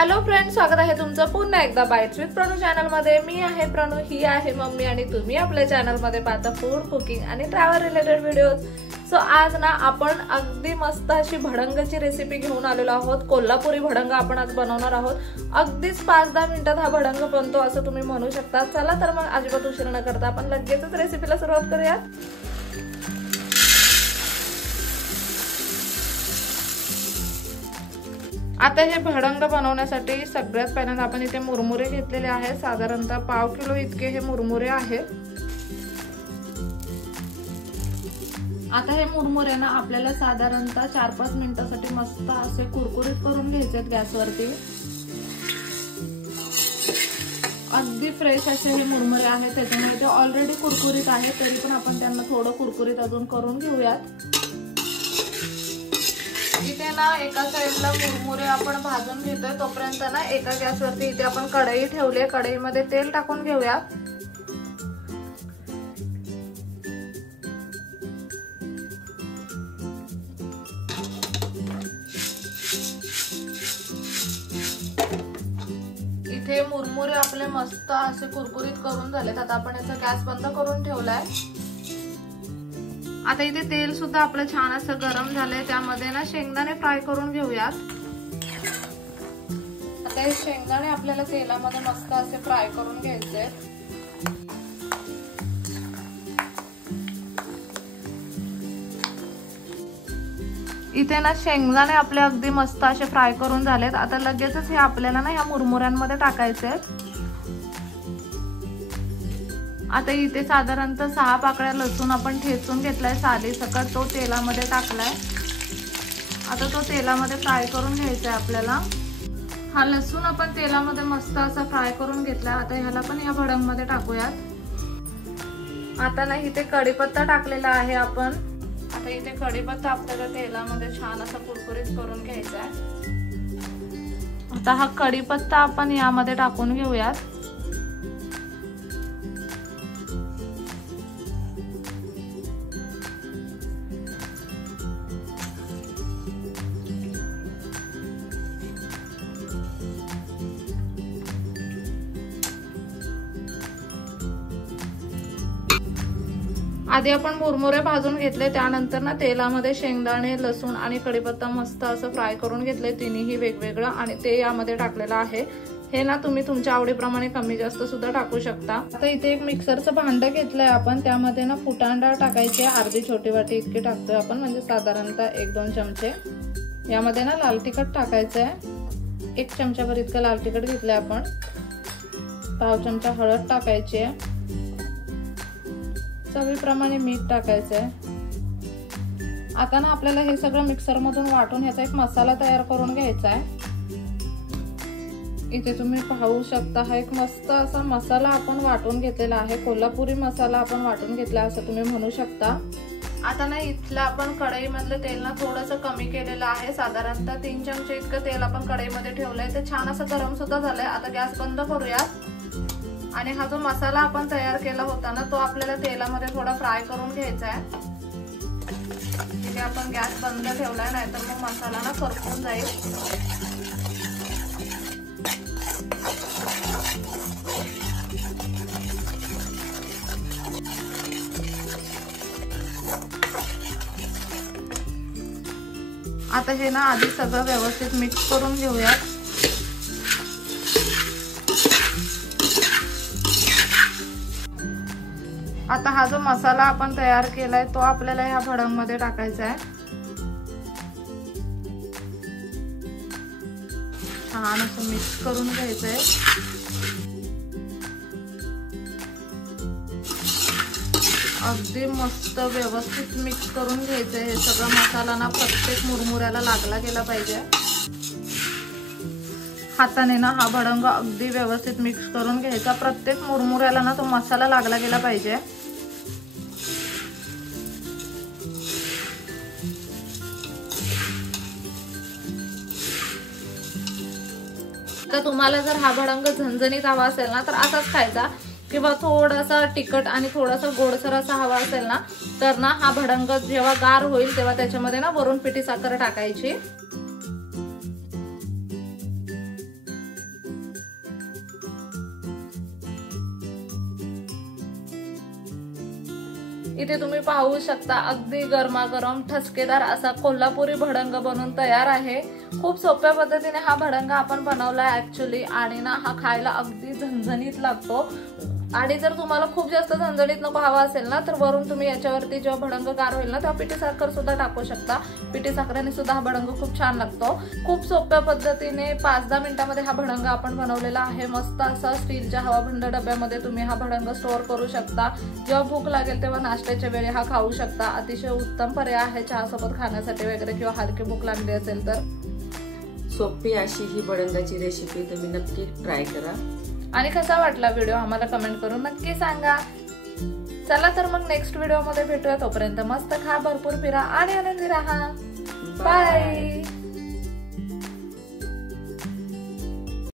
Hello friends, स्वागत आहे तुमचं पुन्हा एकदा बाईट्स विथ प्रणू चॅनल मध्ये। मी आहे प्रणू, ही आहे मम्मी आणि तुम्ही आपल्या चॅनल मध्ये पाहता फूड, कुकिंग आणि ट्रॅव्हल रिलेटेड व्हिडिओज। सो आज ना आपण अगदी मस्त अशी भडंगची रेसिपी घेऊन आलेलो आहोत। कोल्हापुरी भडंग आपण आज बनवणार आहोत। अगदीच 5-10 मिनिटात हा भडंग बनतो असं तुम्ही म्हणू शकता। चला तर मग अजिबात उशीर न करता आपण लगेचच रेसिपीला सुरुवात करूयात। आता हे भडंग बनवण्यासाठी सगळ्यात पहिल्यांदा आपण इथे मुरमुरे घेतलेले आहेत। साधारणतः 1/2 किलो इतके हे मुरमुरे आहेत। आता हे मुरमुरे ना आपल्याला साधारणतः 4-5 मिनिटांसाठी मस्त असे कुरकुरीत करून घ्यायचे आहेत गॅसवरती। अगदी फ्रेश असे हे मुरमुरे आहेत, त्याच्यामुळे ते ऑलरेडी कुरकुरीत आहेत, तरी पण आपण त्यांना थोडं कुरकुरीत अजून करून घेऊयात। इथे ना एका साइडला मुरमुरे आपण भाजून घेतोय, तोपर्यंत ना एका गॅसवरती इथे आपण कढई ठेवली आहे। कढईमध्ये तेल टाकून घेऊया। इथे मुरमुरे आपले मस्त असे कुरकुरीत करून झालेत। आता आपण याचा गॅस बंद करून ठेवलाय। आता इथे तेल सुद्धा आपलं छान असं गरम झालंय, त्यामध्ये ना शेंगदाणे फ्राय करून घेऊयात। आता हे शेंगदाणे आपल्याला तेलामध्ये मस्त असे फ्राय करून घ्यायचे। इथे ना शेंगदाणे आपले अगदी मस्त असे फ्राय करून झालेत। आता लगेचच हे आपल्याला ना ह्या मुरमुऱ्यांमध्ये टाकायचे आहेत। आता इथे साधारणतः 6 पाकळ्या लसूण आपण ठेचून घेतलाय साली सकट, तो तेलामध्ये टाकलाय। आता तो तेलामध्ये फ्राय करून घ्यायचा आहे आपल्याला। हा लसूण आपण तेलामध्ये मस्त असा फ्राय करून घेतलाय। आता ह्याला पण या भडंगमध्ये टाकूयात। आता ना इथे कढीपत्ता टाकलेला आहे आपण। आता इथे कढीपत्ता आपल्याला तेलामध्ये छान असा कुरकुरीत करून घ्यायचा आहे। आता हा कढीपत्ता आपण यामध्ये टाकून घेऊयात। आधी आपण मुरमुरे भाजून घेतले, त्यानंतर ना तेलामध्ये शेंगदाणे, लसूण आणि कढीपत्ता मस्त असं फ्राय करून घेतले, तिन्ही वेगवेगळं, आणि ते यामध्ये टाकलेलं आहे। हे ना तुम्ही तुमच्या आवडीप्रमाणे कमी जास्त सुद्धा टाकू शकता। आता इथे एक मिक्सरचं भांडं घेतलंय आपण, त्यामध्ये ना फुटाण डाळ टाकायची, अर्धी छोटी वाटी इतकी टाकतोय आपण, म्हणजे साधारणतः 1-2 चमचे। यामध्ये ना लाल तिखट टाकायचंय, 1 चमचाभर इतकं लाल तिखट घेतलंय आपण। 1/2 चमचा हळद टाकायची आहे। चवीप्रमाणे मीठ टाकायचंय। आता ना आपल्याला हे सगळं मिक्सर मधून वाटून ह्याचा एक मसाला तयार करून घ्यायचा आहे। इथे तुम्ही पाहू शकता, हा एक मस्त असा मसाला आपण वाटून घेतलेला आहे। कोल्हापुरी मसाला आपण वाटून घेतला असं तुम्ही म्हणू शकता। आता ना इथलं आपण कढईमधलं तेल ना थोडंसं कमी केलेलं आहे, साधारणतः 3 चमचे इतकं तेल आपण कढईमध्ये ठेवलंय। ते छान असं गरम सुद्धा झालंय। आता गॅस बंद करूयात आणि हा जो मसाला आपण तयार केला होता ना, तो आपल्याला तेलामध्ये थोडा फ्राय करून घ्यायचा आहे। इथे आपण गॅस बंद ठेवलाय, नाहीतर मग मसाला ना करपून जाईल। आता हे ना आधी सगळं व्यवस्थित मिक्स करून घेऊयात। आता हा जो मसाला आपण तयार केलाय तो आपल्याला ह्या भडंगमध्ये टाकायचा आहे। छान असं मिक्स करून घ्यायचंय। अगदी मस्त व्यवस्थित मिक्स करून घ्यायचंय। हे सगळं मसाला ना प्रत्येक मुरमुऱ्याला लागला गेला पाहिजे। हाताने ना हा भडंग अगदी व्यवस्थित मिक्स करून घ्यायचा। प्रत्येक मुरमुऱ्याला ना तो मसाला लागला गेला पाहिजे। तर तुम्हाला जर हा भडंग झणझणीत हवा असेल ना तर असाच खायचा, किंवा थोडासा तिखट आणि थोडासा गोडसर असा हवा असेल ना तर ना हा भडंग जेव्हा गार होईल तेव्हा त्याच्यामध्ये ना वरून पिठी साखर टाकायची। इथे तुम्ही पाहू शकता अगदी गरमागरम ठसकेदार असा कोल्हापुरी भडंग बनून तयार आहे। खूप सोप्या पद्धतीने हा भडंग आपण बनवलाय ऍक्च्युली आणि ना हा खायला अगदी झणझणीत लागतो। आणि जर तुम्हाला खूप जास्त झणझणीत नको हवा असेल ना तर वरून तुम्ही याच्यावरती जेव्हा भडंग गार होईल ना तेव्हा पिठी साखर सुद्धा टाकू शकता। पिठी साखरेने सुद्धा हा भडंग खूप छान लागतो। खूप सोप्या पद्धतीने 5-10 मिनिटांमध्ये हा भडंग आपण बनवलेला आहे। मस्त असा स्टीलच्या हवाबंद डब्यामध्ये तुम्ही हा भडंग स्टोअर करू शकता। जेव्हा भूक लागेल तेव्हा नाश्त्याच्या वेळी हा खाऊ शकता। अतिशय उत्तम पर्याय आहे चहा सोबत खाण्यासाठी वगैरे किंवा हलकी भूक लागली असेल तर। सोपी अशी ही भडंगाची रेसिपी तुम्ही नक्की ट्राय करा आणि कसा वाटला व्हिडिओ आम्हाला कमेंट करून नक्की सांगा। चला तर मग नेक्स्ट व्हिडिओ मध्ये भेटूया। तोपर्यंत मस्त खा, भरपूर फिरा आणि आनंदी राहा। बाय।